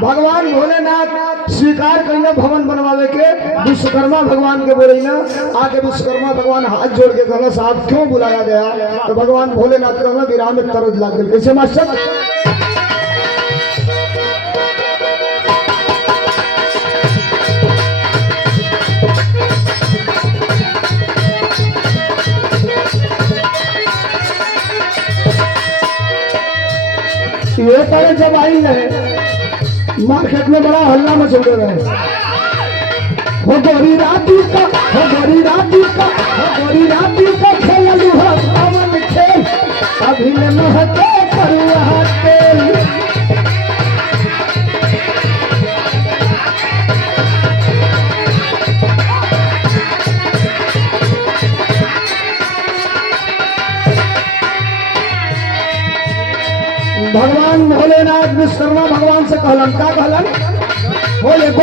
भगवान भोलेनाथ स्वीकार कइना भवन बनवावे के। विश्वकर्मा भगवान के बोले ना आके विश्वकर्मा भगवान हाथ जोड़ के कहला साहब क्यों बुलाया गया। तो भगवान भोलेनाथ कहला विराम में तरज लाग गई। कैसे मास्टर? ये तरह जब आई है मार्केट में बड़ा हल्ला मचल रहा है। हो गोरी राती का, हो गोरी राती का, हो गोरी राती का खेल लुहा पवन खेल अभी न महके करुआ तेल। भगवान भोलेनाथ विश्वकर्मा भगवान से कहलन का कहलन हो एगो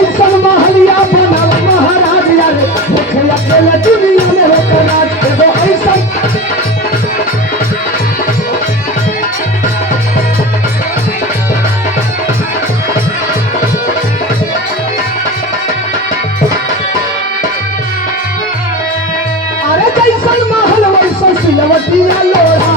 ऐसन महलिया बनाओ महाराज यार देखे अकेला दुनिया में होकर राज। एगो ऐसन अरे जैसन महल वैसन सिलवटिया लोढ़ा।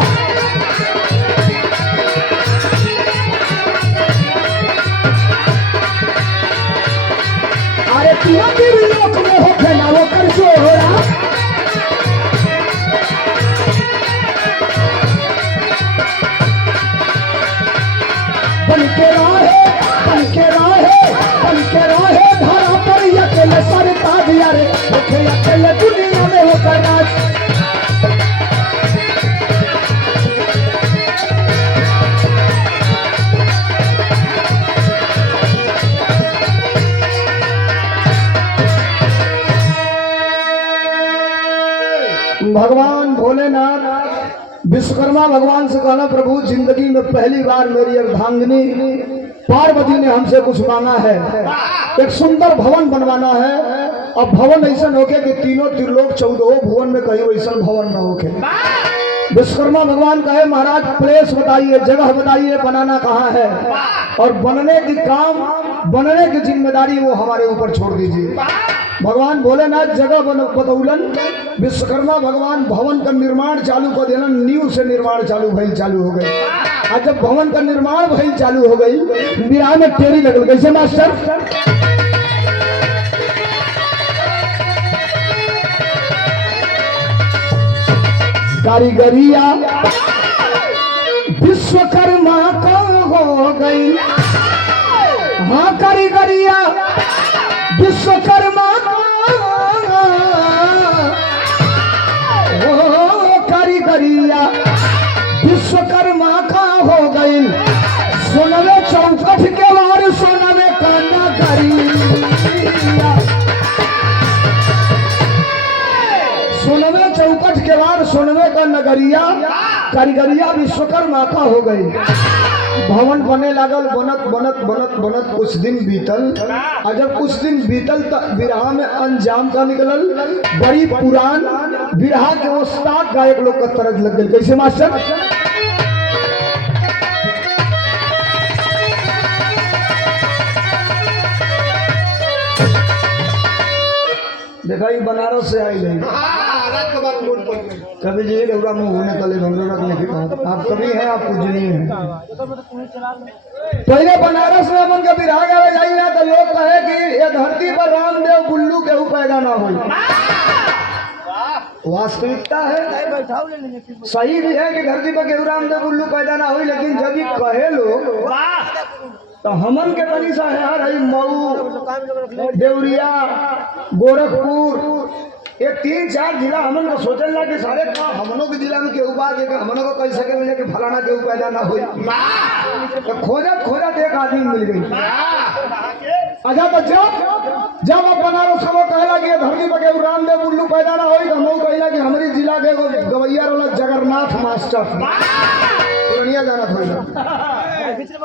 अरे तीर लोक में हो फैला वो कर जोड़ा। बनके रहे धरा पर अकेले सर ताज यारे देखे अकेले दुनिया में होकर राज। भगवान भोलेनाथ विश्वकर्मा भगवान से कहना प्रभु जिंदगी में पहली बार मेरी अर्धांगिनी पार्वती ने हमसे कुछ मांगा है। एक सुंदर भवन बनवाना है। अब भवन ऐसा होके कि तीनों त्रिलोक 14 भुवन में कहीं वैसा भवन न होके। विश्वकर्मा भगवान कहे महाराज प्लेस बताइए, जगह बताइए, बनाना कहाँ है और बनने की जिम्मेदारी वो हमारे ऊपर छोड़ दीजिए। भगवान भोलेनाथ जगह बतौलन। विश्वकर्मा भगवान भवन का निर्माण चालू कर देलन। नींव से निर्माण चालू हो गई। और जब भवन का निर्माण भइल चालू हो गई विराम में टेरी लगल। कैसे मास्टर? कारीगरिया विश्वकर्मा का हो गई। हाँ कारीगरिया विश्वकर्मा कारीगरिया विश्वकर्मा का हो गई। सोनवे चौखट के वार सोनवे का नगरिया। सोनवे चौखट के वार सोनवे का नगरिया कारीगरिया विश्वकर्मा का हो गई। भवन बने लागल। बनत कुछ दिन बीतल। और जब कुछ दिन बीतल तो बिरहा में अंजाम का निकलल। बड़ी पुरान बिरहा के उस्ताद गायक लोग का तरज लग गई। कैसे मास्टर? देखा बनारस से आई नहीं कभी जी डोरा मुंह होने कले आप कभी हैं आप कुछ नहीं है। पहले बनारस में अपन कभी राग आवे जाई ना तो लोग कहे कि ये धरती पर रामदेव बुल्लू केहू पैदा ना हो। वास्तविकता है, सही भी है कि धरती पर केहू रामदेव बुल्लू पैदा ना हो। लेकिन जब ये कहे लोग तो हमन के तनी सा है मऊ, देवरिया, गोरखपुर ये 3-4 जिला हमन को सोचल ना कि सारे हमनों के जिला में केहू बात है कि हमनों को कह सके मिले कि फलाना केहू पैदा ना हो। तो खोजत एक आदमी मिल गई। अच्छा तो जब अब बनारस को कहला कि धरती पर केहू रामदेव बुल्लू पैदा ना हो तो हम कहला कि हमारी जिला के गवैया वाला जगन्नाथ मास्टर पूर्णिया जाना था।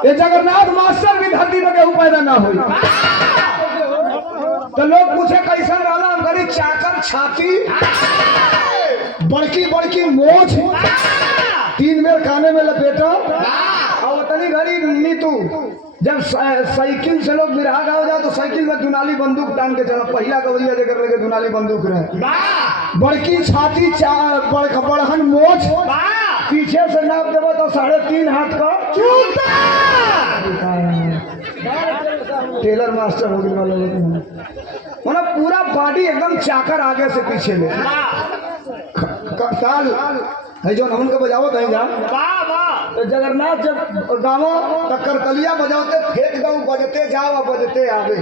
ये जगन्नाथ मास्टर भी धरती पर केहू पैदा ना हो। तो लोग पूछे कैसा रहला गरी चाकर छाती बड़की मोछ 3 बेर काने में लपेटा और सुंदरी नीतू जब साइकिल से लोग बिरहा गाओ जाओ तो साइकिल में दुनाली बंदूक टांग के चला। पहला गवैया जगह लगे दुनाली बंदूक रहे, बड़की छाती बड़हन मोछ, पीछे से नाप देव तो 3.5 हाथ का टेलर मास्टर हो गया मतलब पूरा बॉडी एकदम चाकर आगे से पीछे में ताल है जो हमन के बजावत है जा तो जगन्नाथ जब गावो तो करतलिया बजाते फेंक दो बजते जाओ बजते आवे।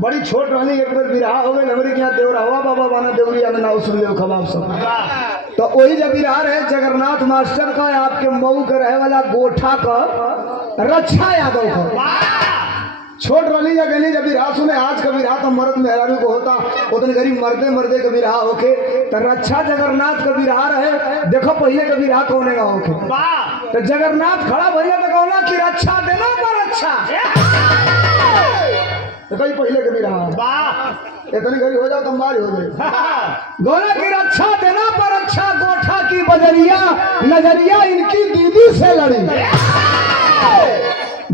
बड़ी छोट रहनी एक बार बिरहा हो गई हमरे के यहाँ देवरा हुआ बाबा बाना देवरिया में नाव सुन लियो खबाब सब। तो वही जब बिरहा रहे जगन्नाथ मास्टर का आपके मऊ के रहे वाला गोठा का रक्षा यादव का छोट रली या गली जब बिरहा सुने आज का बिरहा तो मर्द मेहरारू को होता उतने गरीब मर्दे मर्दे का बिरहा होके तो रक्षा जगन्नाथ का बिरहा रहे। देखो पहले का बिरहा कौन का होके तो जगन्नाथ खड़ा भैया तो कहना कि रक्षा देना पर अच्छा तो कहीं पहले का बिरहा इतनी गरीब हो जाओ तो मारी हो गई गोला की रक्षा देना पर अच्छा गोठा की बजरिया नजरिया इनकी दीदी से लड़ी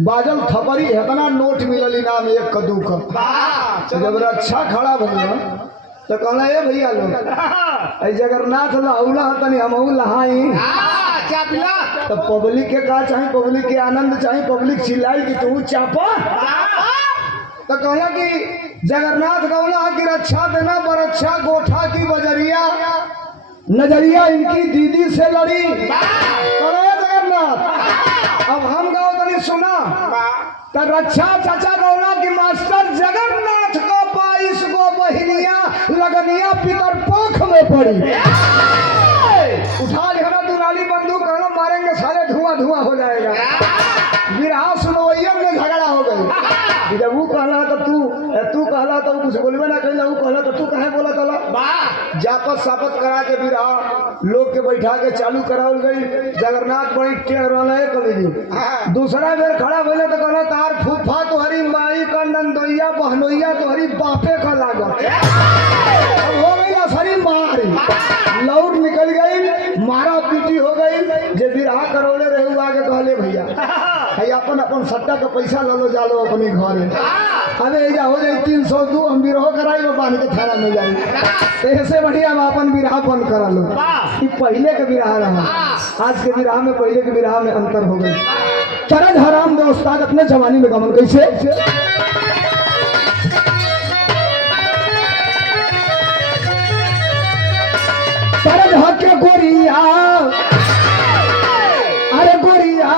बाजल थपरी इतना नोट मिलल इनाम एक कदू का। जब रक्षा खड़ा भैया तो कहला ए भैया लोग जगन्नाथ लहौला तनी हमहू लहाई तो पब्लिक के का चाहे पब्लिक के आनंद चाहे पब्लिक चिल्लाई कि तू चापा तो कहला कि जगन्नाथ कहला कि रक्षा देना पर अच्छा गोठा की बजरिया नजरिया इनकी दीदी से लड़ी। जगन्नाथ अब हम गाओ तनी सुना तो रक्षा चाचा गौला की मास्टर जगन्नाथ को 22 को बहिनिया लगनिया पितर पोख में पड़ी। उठा लिया दुनाली बंदूक कहना मारेंगे सारे धुआं धुआं हो जाएगा। बिरहा सुनवैया में झगड़ा हो गई। जब वो कहला तो तू कहला तो कुछ बोलबे ना कहला वो कहला तो तू कहे बोला चला जापत सापत करा के बिरहा लोग के बैठा के चालू करावल गई। जगन्नाथ बड़ी टेढ़ रहा है कभी जी दूसरा बेर खड़ा भले तो कहना तार फूफा तोहरी माई का नंदोइया बहनोइया तोहरी बापे का लागत हो गई असरी मारी लौट निकल गई मारा पीटी हो गई। जे बिरहा करौले रहे आगे कहले भैया अपन अपन सट्टा का पैसा लो जालो अपने घरे अरे या हो जाए 302 हम बिरहो कराई वो बांध के थाना में जाए तो ऐसे बढ़िया हम अपन बिरहा बंद करा लो। कि पहले के बिरहा रहा आज के बिरहा में पहले के बिरहा में अंतर हो गई। तरज हराम दोस्ताद अपने जवानी में गमन कैसे तरज हक गोरिया अरे गोरिया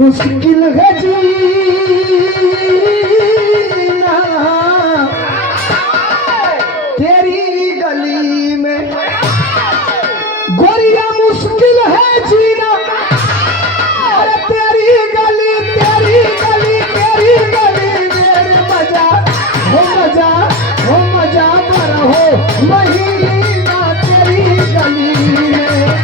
मुश्किल है जीना तेरी गली में गोरिया मुश्किल है जीना अरे तेरी गली तेरी गली तेरी गली मेरे मजा हो मजा पर हो महीना तेरी गली में।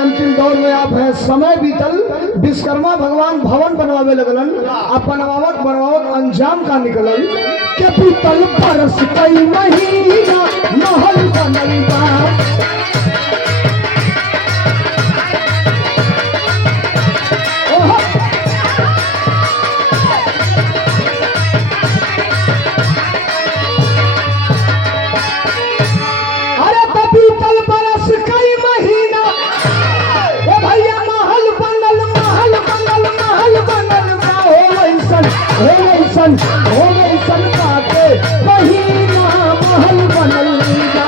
अंतिम दौर में आप हैं समय बीतल विश्वकर्मा भगवान भवन बनवावे लगलन आप बनवावत अंजाम का निकलल के पीतल परस कई महीना महल बनल बा। हो गई सन पाके महीना महल बनल बा।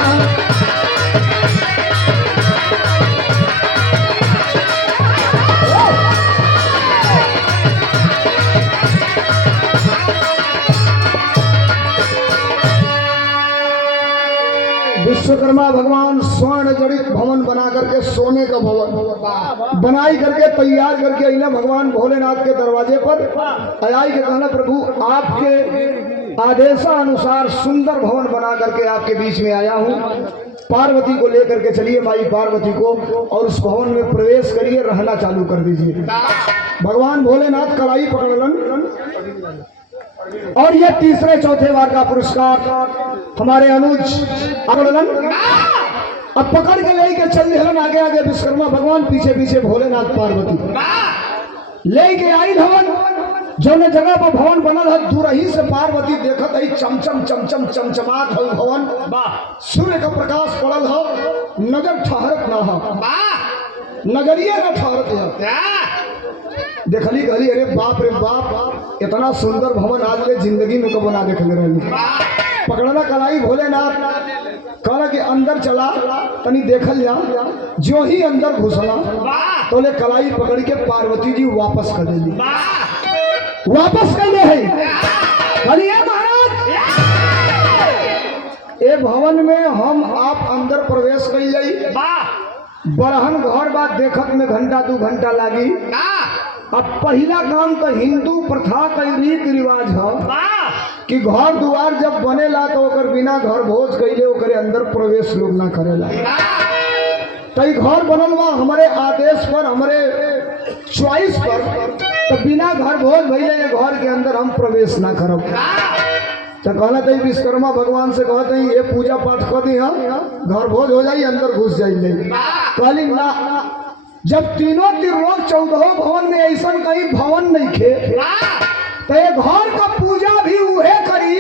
विश्वकर्मा भगवान स्वर्ण जड़ित भवन बना करके सोने का भवन बनाई करके तैयार करके अइला भगवान भोलेनाथ के दरवाजे पर आई के कहना प्रभु आपके आदेशानुसार सुंदर भवन बना करके आपके बीच में आया हूँ। पार्वती को लेकर के चलिए, माई पार्वती को, और उस भवन में प्रवेश करिए, रहना चालू कर दीजिए। भगवान भोलेनाथ कलाई पकड़लन और ये तीसरे चौथे बार का पुरस्कार हमारे अनुज पकड़लन। अब पकड़ के लेके चल दिलन आगे आगे विश्वकर्मा भगवान, पीछे पीछे भोलेनाथ पार्वती लेके आई भवन। जो ने जगह पर भवन बनल है, दूर ही से पार्वती देखत है चमचम चमचम चमचमात है भवन। सूर्य का प्रकाश पड़ल हो, नजर ठहरत ना हो, नजरिया ना ठहरत है। देखली कहली अरे बाप रे बाप, इतना सुंदर भवन आज ले जिंदगी में कबो ना देखले रही। पकड़ना कलाई भोलेनाथ, कहला कि अंदर चला तनी देखल जा। जो ही अंदर घुसला तो ले कलाई पकड़ के पार्वती जी वापस कर देली, वापस कर ले है। महाराज ए भवन में हम आप अंदर प्रवेश कर जाई, बड़हन घर बात देखत में घंटा 2 घंटा लागी। अब पहला काम तो हिंदू प्रथा का रीति रिवाज है कि घर द्वार जब बनेला तो ओकर बिना घर भोज कैले ओकरे अंदर प्रवेश लोग ना करेला। कई घर बनल बा हमारे आदेश पर, हमारे चॉइस पर, तो बिना घर भोज भइले घर के अंदर हम प्रवेश ना करब। तो कहला तो विश्वकर्मा भगवान से कहते हैं ये पूजा पाठ कर दी, घर भोज हो जाई, अंदर घुस जाइए। कहली ना, जब तीनों त्रिलोक 14 भवन में ऐसा कहीं भवन नहीं खे तो ये घर का पूजा भी उहे करी,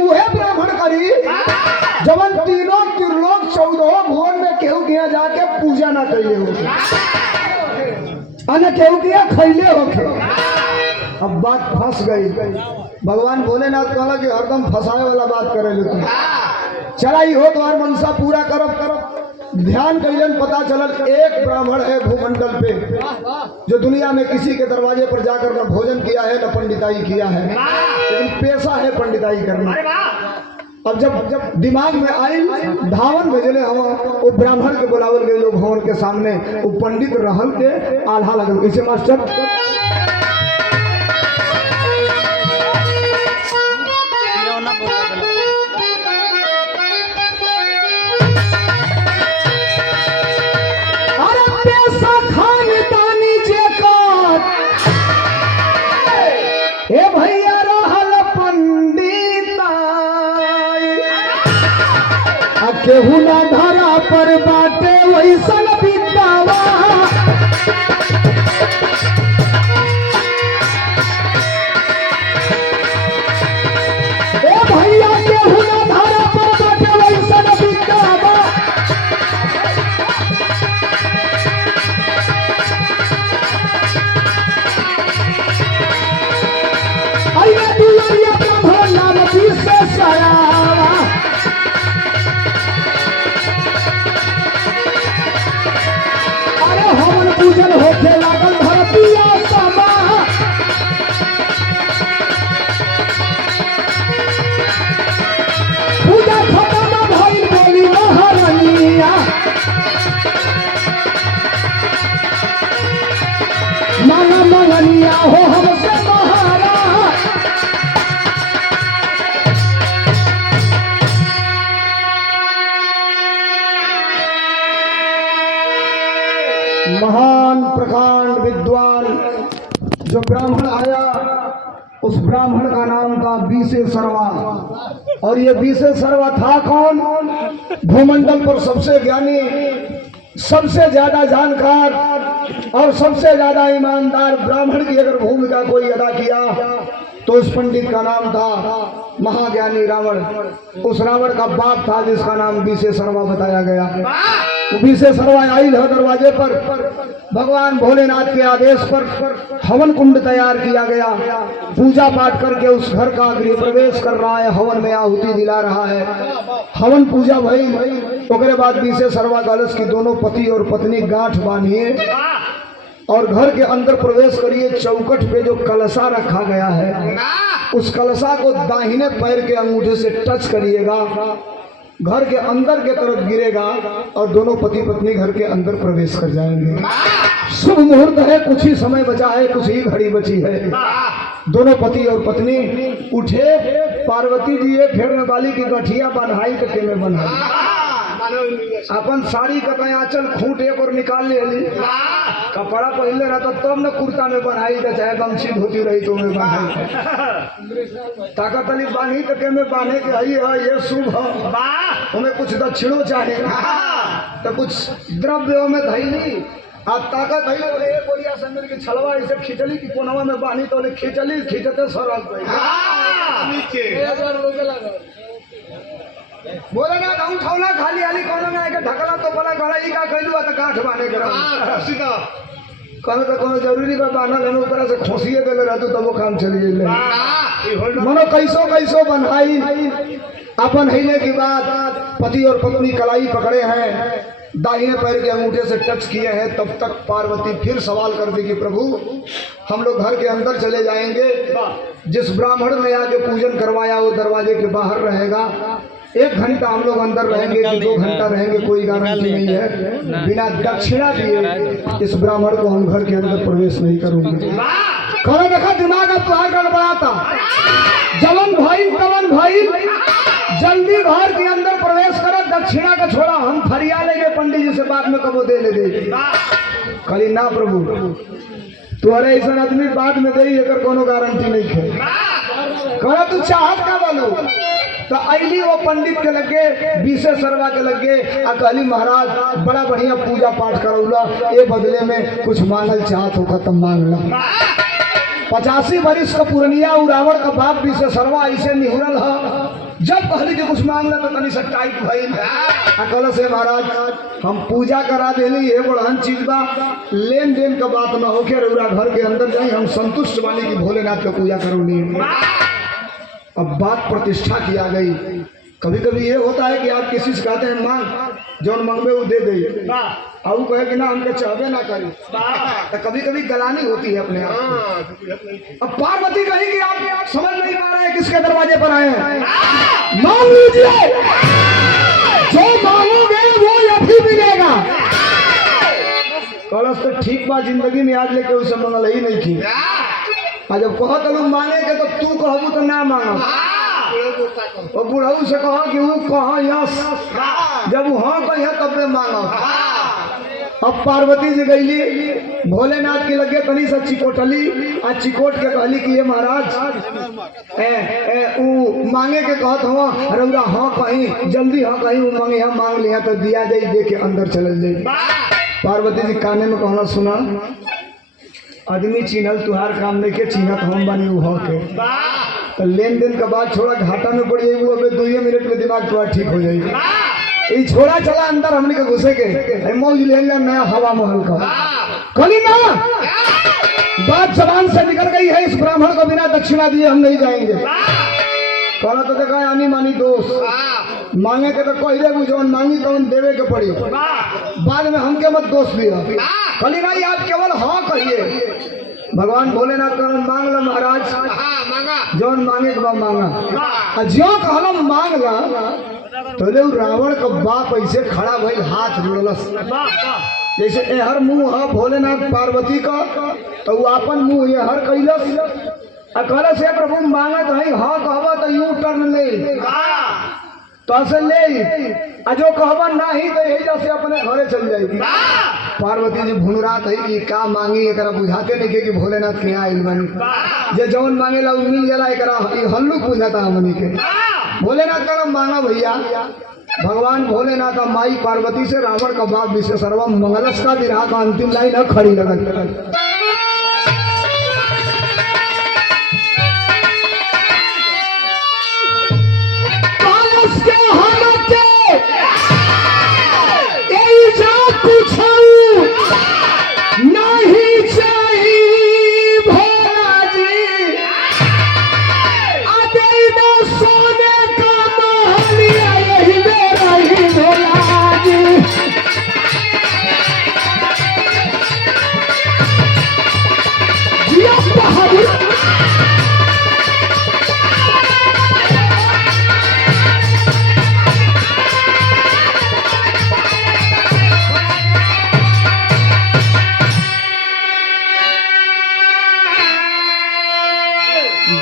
उहे ब्राह्मण करी जबन तीनों त्रिलोक 14 भवन में केहू किया जाके पूजा ना करिए हो, अने केहू किया खैले होके। अब बात फंस गई। भगवान भोलेनाथ कहला कि हरदम फंसाए वाला बात करे लेकिन चला ही हो तो हर मनसा पूरा करब। ध्यान करियन, पता चलल एक ब्राह्मण है भूमंडल पे जो दुनिया में किसी के दरवाजे पर जाकर न भोजन किया है न पंडिताई किया है, लेकिन पेशा है पंडिताई करना। अब जब दिमाग में आई धावन भेजले हम वो ब्राह्मण के बुलावल गए लोग भवन के सामने, वो पंडित रहल के आल्हा लगल। कैसे मास्टर? ए भैया रहल पंडित केहू ना धरा पर बाटे वैसन बितावा। ए भैया केहू ना धरा पर बाटे वैसन बितावा। अरे हवन पूजन होके लागल धरतिया समा, पूजा खत्म भइल बोली महारानिया। माना मंगनिया हो हमसे महारा। महान प्रकांड विद्वान जो ब्राह्मण आया, उस ब्राह्मण का नाम था विशेषरवा। और ये विशेषरवा था कौन? भूमंडल पर सबसे ज्ञानी, सबसे ज्यादा जानकार और सबसे ज्यादा ईमानदार ब्राह्मण की अगर भूमिका कोई अदा किया तो उस पंडित का नाम था महाज्ञानी रावण। उस रावण का बाप था जिसका नाम विशेषरवा बताया गया। विशेषरवा आई है दरवाजे पर। भगवान भोलेनाथ के आदेश पर हवन कुंड तैयार किया गया। पूजा पाठ करके उस घर का गृह प्रवेश कर रहा है, हवन में आहुति दिला रहा है। हवन पूजा भई, उसके बाद विशेषरवा कलश की दोनों पति और पत्नी गांठ बांधिए और घर के अंदर प्रवेश करिए। चौखट पे जो कलशा रखा गया है उस कलशा को दाहिने पैर के अंगूठे से टच करिएगा, घर के अंदर के तरफ गिरेगा और दोनों पति पत्नी घर के अंदर प्रवेश कर जाएंगे। शुभ मुहूर्त है, कुछ ही समय बचा है, कुछ ही घड़ी बची है। दोनों पति और पत्नी उठे। पार्वती जी ये फेरने वाली की गठिया बन्हाई के के में बन्हाई। अपन साड़ी का आंचल खूंट एक और निकाल ले ली। कपड़ा पहले रहता तब न कुर्ता में बन्हाई था, चाहे गमछी धोती रही तो में बन्हाई। ताकत अली बांधी तो के में बांधे के ये शुभ हमें कुछ दक्षिणों चाहे तो कुछ द्रव्य में धैली आ ताकत है बोलिया संदर के छलवा ऐसे खिंचली की कोनवा में बांधी तो खिंचली खिंचते सरल नीचे बोले ना हम ठौला खाली आली कोनो में के ढकला तो बड़ा गड़ा ई का कहलू त गांठ बांधे के सीधा कहले तो कोनो जरूरी बा बांधल है ऊपर से खोसिए देले रहतु तब वो काम चली गेले। मनो कैसो कैसो बन्हाई। अपन हिले के बाद पति और पत्नी कलाई पकड़े हैं, दाहिने पैर के अंगूठे से टच किए हैं। तब तक पार्वती फिर सवाल कर दी कि प्रभु हम लोग घर के अंदर चले जाएंगे, जिस ब्राह्मण ने आके पूजन करवाया वो दरवाजे के बाहर रहेगा। 1 घंटा हम लोग अंदर रहेंगे कि 2 घंटा रहेंगे कोई गारंटी नहीं है। बिना दक्षिणा दिए इस ब्राह्मण को हम घर के अंदर प्रवेश नहीं करूंगे। करो देखा दिमाग अब तुहार गड़बड़ाता। जलन भाई जल्दी घर के अंदर प्रवेश करो, दक्षिणा का छोड़ा हम फरिया लेंगे पंडित जी से बाद में कबो दे ले दे। कली ना प्रभु तुम्हारे ऐसा आदमी बाद में दे एकर कोनो गारंटी नहीं है। कहो तू चाहत का बोलो तो अली वो पंडित के लगे बीसे सरवा के लगे आ कहली महाराज बड़ा बढ़िया पूजा पाठ करौला, ये बदले में कुछ मांगल चाहत हो खत्म मांग ला। 85 वर्ष का पुरनिया रावण का बाप बीसे सरवा ऐसे निहुरल है। जब कहली कि कुछ मांग ला तो तनी से टाइट भइल कहल से महाराज हम पूजा करा देली, ये बड़हन चीज बा, लेन देन का बात ना होके रउरा घर के अंदर जाई, हम संतुष्ट वाली की भोलेनाथ का पूजा करूंगी। अब बात प्रतिष्ठा की आ गई। कभी कभी ये होता है कि आप किसी से कहते हैं मांग, जौन मांगबे वो दे दे, और कहे कि ना हमके चाहबे ना करी, तो कभी कभी गलानी होती है अपने आप। अब पार्वती कही कि आप समझ नहीं पा रहे हैं किसके दरवाजे पर आए हैं, मांग लीजिए, जो मांगोगे वो अभी मिलेगा। कलश तो ठीक बा, जिंदगी में आज लेके उसे मंगल ही नहीं थी। और जब कहो तो मांगे के तो तू कहबू तो ना मांगा, और बुढ़ऊ से कहो कि वो कहो यस, जब वो हाँ कही तब मांगो। अब पार्वती जी गईली भोलेनाथ के लगे तनी सा चिकोटली आ चिकोट के कहली कि ये महाराज ऊ मांगे के कहत हुआ रउरा हाँ कहीं जल्दी हाँ कहीं वो मांगे हम मांग लिया तो दिया जाई, दे के अंदर चल जाई। पार्वती जी काने में कहना सुना, आदमी चिन्हल तुहार काम नहीं के चिन्हत हम बनी वो के तो लेन देन का बात छोड़ा, घाटा में पड़ जाएगी, वो 2 मिनट में दिमाग थोड़ा ठीक हो जाएगी। ये छोड़ा चला अंदर हमने के घुसे के मौज ले लिया नया हवा महल का। कली ना बात जबान से निकल गई है, इस ब्राह्मण को बिना दक्षिणा दिए हम नहीं जाएंगे। कहना तो देखा आनी मानी दोस्त मांगे के तो कह दे जौन मांगी तो देवे के पड़ी, बाद में हमके मत दोष दिया। कली भाई आप केवल हाँ कहिए। भगवान भोलेनाथ कहलन मांग ला महाराज, जौन मांगे के बाद मांगा। जो कहलम मांग ला तो रावण का बाप ऐसे खड़ा भइल, हाथ जोड़लस जैसे एहर मुंह है भोलेनाथ पार्वती का, तो वो अपन मुंह एहर कैलस आ कहलस हे प्रभु मांगत है हाँ कहबा तो यू टर्न ले तो ऐसे ले, आ जो कहबा नहीं तो यही जैसे अपने घरे चल जाएगी। पार्वती जी भुनरात है कि का मांगी, एक बुझाते नहीं कि भोलेनाथ के यहाँ आइल बनी, जे जौन मांगेला उ मिल जाला, एक हल्लुक बुझाता हमनी के। भोलेनाथ का मांगा भैया, भगवान भोलेनाथ माई पार्वती से रावण का बाप विश्वकर्मा मंगलस का विराह का अंतिम लाइन है खड़ी लगन।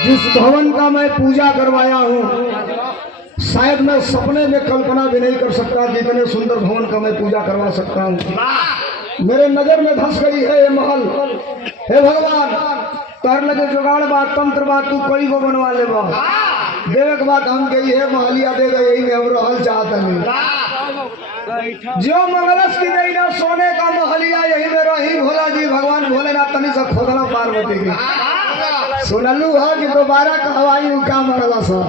जिस भवन का मैं पूजा करवाया हूँ, शायद मैं सपने में कल्पना भी नहीं कर सकता कि इतने सुंदर भवन का मैं पूजा करवा सकता हूँ। मेरे नजर में धस गई है ये महल। हे भगवान, तार लगे जुगाड़ बात तंत्र बात तू कई को बनवा ले बा देवे के बात हम गई है महलिया दे गई, यही में हम रहल चाहता नहीं। जो मंगलस की गई ना सोने का महलिया, यही में रही भोला जी भगवान भोलेनाथ तनी से खोदना पार्वती की सुनलू है कि दोबारा कहवाई उनका मरला सा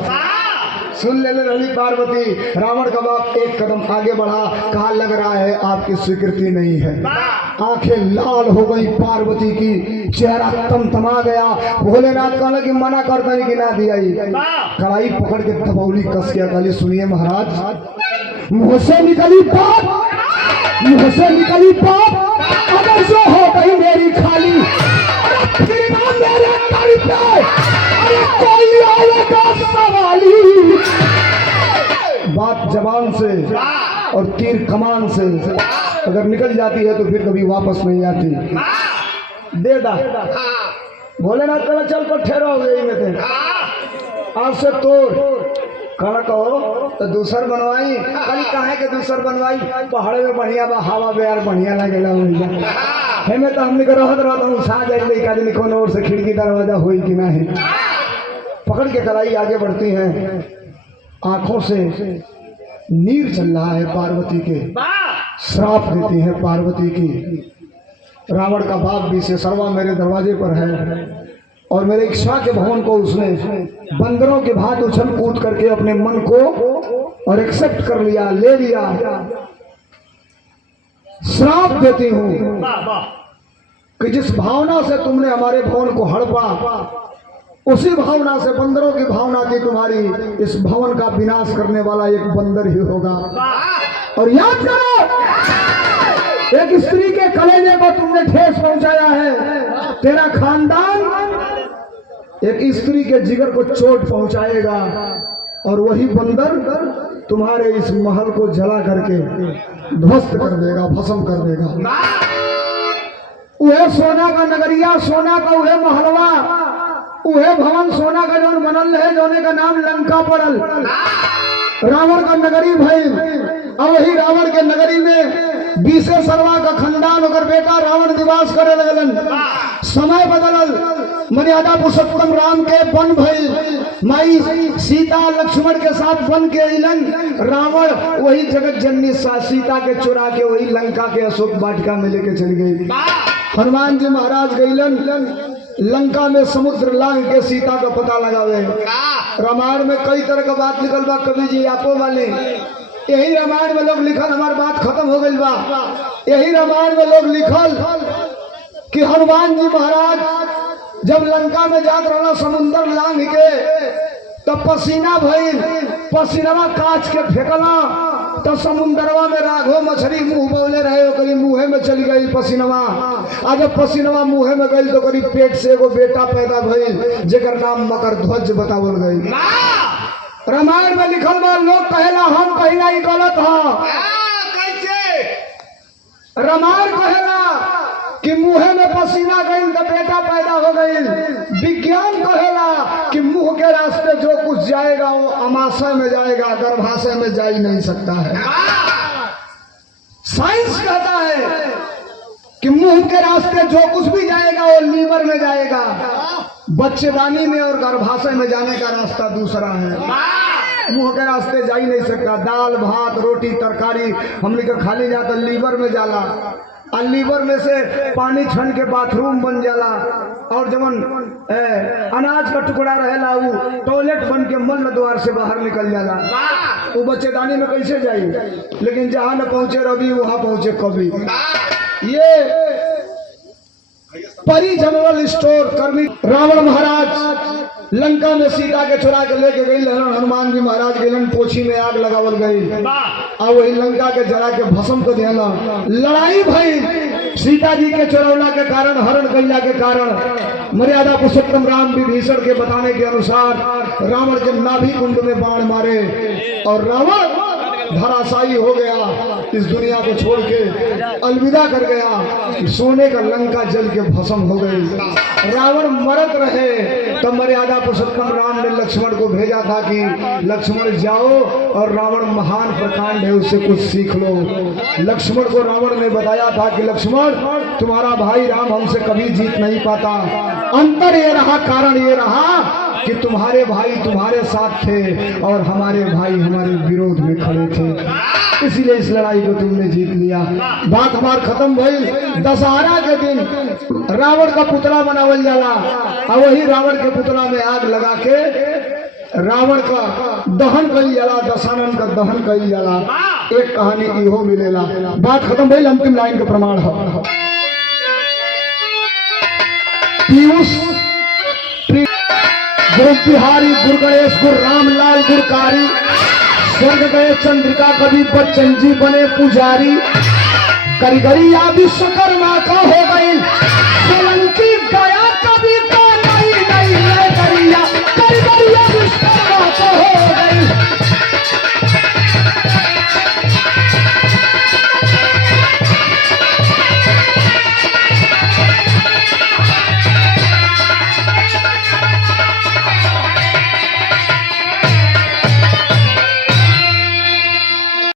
सुन ले रही पार्वती। रावण का बाप एक कदम आगे बढ़ा, कहा लग रहा है आपकी स्वीकृति नहीं है। आंखें लाल हो गई पार्वती की, चेहरा तमतमा गया। भोलेनाथ कहला कि मना करता नहीं कि ना दिया। कड़ाई पकड़ के दबौली कस के कहली सुनिए महाराज, मुंह से निकली बात, मुंह से निकली बात अगर जो हो गई मेरी खाली, फिर ना मेरे कर पे अरे कोई आएगा सवाली। बात जबान से और तीर कमान से अगर निकल जाती है तो फिर कभी वापस नहीं आती। दे दा भोलेनाथ कहला चल को ठहरा हो गई में आज से तोड़ कहला कहो तो दूसर बनवाई। कल कहे के दूसर बनवाई, पहाड़े में बढ़िया बा, हवा बेयार बढ़िया लगेला हमें तो हमने रहत रहता हूँ सा जाए कौन और से खिड़की दरवाजा हुई कि ना है। पकड़ के कलाई आगे बढ़ती हैं, आंखों से नीर चल रहा है पार्वती के, श्राप देती है पार्वती की। रावण का बाप भी से सर्वा मेरे दरवाजे पर है और मेरे इच्छा के भवन को उसने बंदरों के भांति उछल कूद करके अपने मन को और एक्सेप्ट कर लिया, ले लिया। श्राप देती हूं कि जिस भावना से तुमने हमारे भवन को हड़पा, उसी भावना से बंदरों की भावना थी तुम्हारी। इस भवन का विनाश करने वाला एक बंदर ही होगा। और याद करो, एक स्त्री के कलेजे को तुमने ठेस पहुंचाया है, तेरा खानदान एक स्त्री के जिगर को चोट पहुंचाएगा और वही बंदर तुम्हारे इस महल को जला करके ध्वस्त कर देगा, भस्म कर देगा। वह सोना का नगरिया, सोना का वह महलवा, वह भवन सोना का जो बनल है, जोने का नाम लंका पड़ल, रावण का नगरी भाई। अब वही रावण के नगरी में बीसे सरवा का खानदान होकर बेटा रावण निवास करे लगलन। समय बदलल, मर्यादा पुरुषोत्तम राम के वन भई, माई सीता लक्ष्मण के साथ वन के अलन। रावण वही जगत जननी सीता के चुरा के वही लंका के अशोक वाटिका में लेके चली गई। हनुमान जी महाराज गईलन लंका में समुद्र लांग के सीता का पता लगावे। रामायण में कई तरह का बात निकल बा, कवि जी आपो वाले यही रामायण में लोग लिखल, हमार बात खत्म हो गई बा। यही रामायण में लोग लिखल कि हनुमान जी महाराज जब लंका में जात रहना समुद्र लांग के, तब पसीना भइल, पसीनवा काच के फेंकला तो समुद्रवा में राघो मछली मुंह बोले रहे, करीब मुँहे में चली गई पसीनवा। आज जब पसीनवा मुँहे में गई तो करीब पेट से एगो बेटा पैदा भइल, जेकर नाम मकर ध्वज बतावल गई। रामायण में लिखल बा, लोग कहेला हम कहीं नहीं गलत है। रामायण कहेला कि मुँहे में पसीना गई तो बेटा पैदा हो गई। विज्ञान कहेला कि मुंह के रास्ते जो कुछ जाएगा वो अमाशय में जाएगा, गर्भाशय में जा ही नहीं सकता है। साइंस कहता है कि मुंह के रास्ते जो कुछ भी जाएगा वो लीवर में जाएगा, बच्चेदानी में और गर्भाशय में जाने का रास्ता दूसरा है। मुंह के रास्ते जा ही नहीं सकता। दाल भात रोटी तरकारी हमने का खाली जाता लीवर में जाला, और लीवर में से पानी छन के बाथरूम बन जाला, और जब अनाज का टुकड़ा रहेला वो टॉयलेट बन के मल द्वार से बाहर निकल जाला। वो बच्चेदानी में कैसे जाई? लेकिन जहाँ न पहुंचे रवि वहां पहुंचे कभी। ये परी जनरल स्टोर कर्मी रावण महाराज लंका में सीता के चुरा के लेके गई। हनुमान जी महाराज गए, पोछी में आग लगावल गई और वही लंका के जला के भस्म को दिया। लड़ाई भई सीता जी के चुरौला के कारण, हरण कैला के कारण। मर्यादा पुरुषोत्तम राम विभीषण के बताने के अनुसार रावण के नाभि कुंड में बाण मारे और रावण धराशायी हो गया, इस दुनिया को छोड़ के अलविदा कर गया, सोने का लंका जल के भस्म हो गई। रावण मरत रहे तब मर्यादा पुरुषोत्तम राम ने लक्ष्मण को भेजा था कि लक्ष्मण जाओ और रावण महान प्रकांड है उससे कुछ सीख लो। लक्ष्मण को रावण ने बताया था कि लक्ष्मण तुम्हारा भाई राम हमसे कभी जीत नहीं पाता। अंतर ये रहा, कारण ये रहा कि तुम्हारे भाई तुम्हारे साथ थे और हमारे भाई हमारे विरोध में खड़े थे, इसीलिए इस लड़ाई को तुमने जीत लिया। बात हमार खत्म भई। दशहरा के दिन रावण का पुतला बनावल जाला और वही रावण के पुतला में आग लगा के रावण का दहन कई जाला, दशानन का दहन कई जाला। एक कहानी इहो मिलेला। बात खत्म भई। अंतिम लाइन का प्रमाण है पीयूष गुरु बिहारी गुरु गणेश गुरु रामलाल गुरकारी स्वर्ग गए चंद्रिका कवि बच्चन जी बने पुजारी। करीगरी या विश्वकर्मा का हो गई